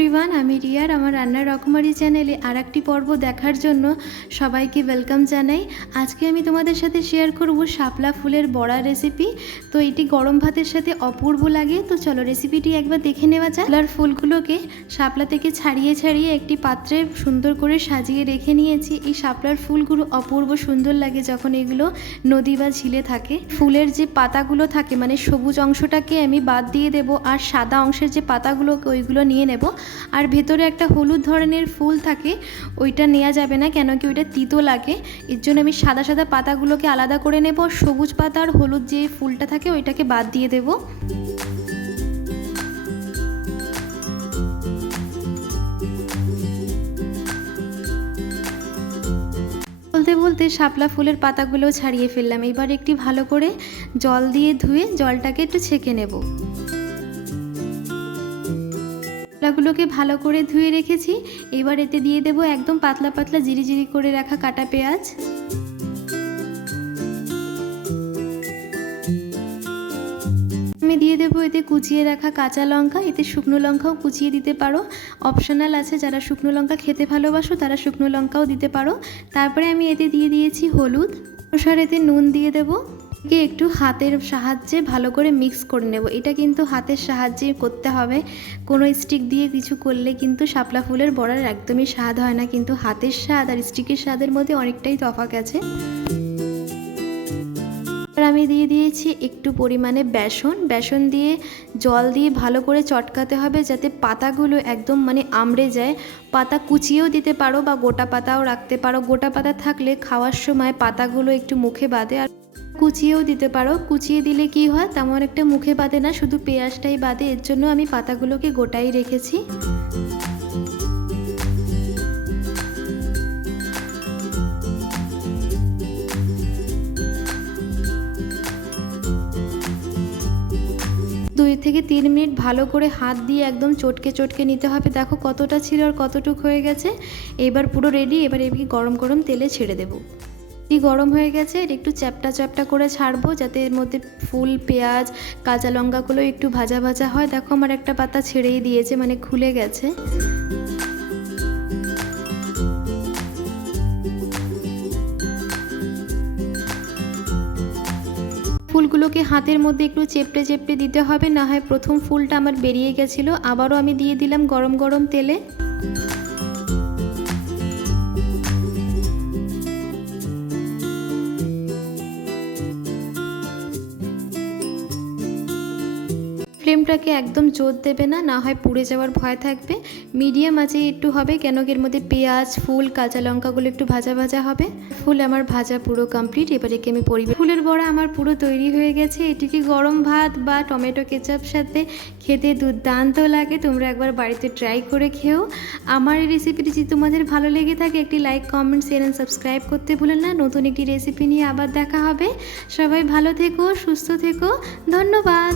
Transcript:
Everyone, আমি রিয়ার আমার রান্নার রকমারি চ্যানেলে আরেকটি পর্ব দেখার জন্য সবাইকে ওয়েলকাম জানাই। আজকে আমি তোমাদের সাথে শেয়ার করব শাপলা ফুলের বড়া রেসিপি। তো এটি গরম ভাতের সাথে অপূর্ব লাগে। তো চলো রেসিপিটি একবার দেখে নেওয়া যাক। শাপলার ফুলগুলোকে শাপলা থেকে ছাড়িয়ে ছাড়িয়ে একটি পাত্রে সুন্দর করে সাজিয়ে রেখে নিয়েছি। এই শাপলার ফুলগুলো অপূর্ব সুন্দর লাগে যখন এগুলো নদী বা ঝিলে থাকে। ফুলের যে পাতাগুলো থাকে মানে সবুজ অংশটাকে আমি বাদ দিয়ে দেব, আর সাদা অংশের যে পাতাগুলোকে ওইগুলো নিয়ে নেব। আর ভেতরে একটা হলুদ ধরনের ফুল থাকে, ওইটা নেওয়া যাবে না, কেন কি ওইটা তিতো লাগে। এর জন্য আমি সাদা সাদা পাতাগুলোকে আলাদা করে নেব, সবুজ পাতা আর হলুদ যে ফুলটা থাকে ওইটাকে বাদ দিয়ে দেব। বলতে বলতে শাপলা ফুলের পাতাগুলো ছাড়িয়ে ফেললাম। এবার একটি ভালো করে জল দিয়ে ধুয়ে জলটাকে একটু ছেঁকে নেব। শাপলাগুলোকে ভালো করে ধুয়ে রেখেছি। এবার এতে দিয়ে দেব একদম পাতলা পাতলা জিরি জিরি করে রাখা কাটা পেঁয়াজ। আমি দিয়ে দেবো এতে কুচিয়ে রাখা কাঁচা লঙ্কা। এতে শুকনো লঙ্কাও কুচিয়ে দিতে পারো, অপশনাল আছে। যারা শুকনো লঙ্কা খেতে ভালোবাসো তারা শুকনো লঙ্কাও দিতে পারো। তারপরে আমি এতে দিয়ে দিয়েছি হলুদ, অনুসার এতে নুন দিয়ে দেবো। একটু হাতের সাহায্যে ভালো করে মিক্স করে নেব। এটা কিন্তু হাতের সাহায্যে করতে হবে, কোনো স্টিক দিয়ে কিছু করলে কিন্তু শাপলা ফুলের বড়ার একদমই স্বাদ হয় না। কিন্তু হাতের স্বাদ আর স্টিকের স্বাদের মধ্যে অনেকটাই তফাৎ আছে। আমি দিয়ে দিয়েছি একটু পরিমাণে বেসন দিয়ে জল দিয়ে ভালো করে চটকাতে হবে যাতে পাতাগুলো একদম মানে আমড়ে যায়। পাতা কুচিয়েও দিতে পারো বা গোটা পাতাও রাখতে পারো। গোটা পাতা থাকলে খাওয়ার সময় পাতাগুলো একটু মুখে বাঁধে, আর কুচিয়েও দিতে পারো। কুচিয়ে দিলে কি হয়, তেমন একটা মুখে বাঁধে না, শুধু পেঁয়াজটাই বাঁধে। এর জন্য আমি পাতাগুলোকে গোটাই রেখেছি। দুই থেকে 3 মিনিট ভালো করে হাত দিয়ে একদম চটকে চটকে নিতে হবে। দেখো কতটা ছিল আর কতটুক হয়ে গেছে। এবার পুরো রেডি। এবার এদিকে গরম গরম তেলে ছেড়ে দেবো। গরম হয়ে গেছে, এর একটু চ্যাপটা চ্যাপটা করে ছাড়বো যাতে এর মধ্যে ফুল পেঁয়াজ কাঁচা লঙ্কাগুলো একটু ভাজা ভাজা হয়। দেখো আমার একটা পাতা ছেড়েই দিয়েছে, মানে খুলে গেছে। ফুলগুলোকে হাতের মধ্যে একটু চেপটে চেপটে দিতে হবে, না হয় প্রথম ফুলটা আমার বেরিয়ে গেছিলো। আবারও আমি দিয়ে দিলাম গরম গরম তেলে। ফ্লেমটাকে একদম জোর দেবে না, না হয় পুড়ে যাওয়ার ভয় থাকবে। মিডিয়াম আঁচে একটু হবে, কেন এর মধ্যে পেঁয়াজ ফুল কাঁচা লঙ্কাগুলো একটু ভাজা ভাজা হবে। ফুল আমার ভাজা পুরো কমপ্লিট। এবার একে আমি পরিবেশন। ফুলের বড়া আমার পুরো তৈরি হয়ে গেছে। এটিকে গরম ভাত বা টমেটো কেচাপ সাথে খেতে দুর্দান্ত লাগে। তোমরা একবার বাড়িতে ট্রাই করে খেও। আমার এই রেসিপিটি যদি তোমাদের ভালো লেগে থাকে একটি like comment share and subscribe করতে ভুলেন না। নতুন একটি রেসিপি নিয়ে আবার দেখা হবে। সবাই ভালো থেকো, সুস্থ থেকো, ধন্যবাদ।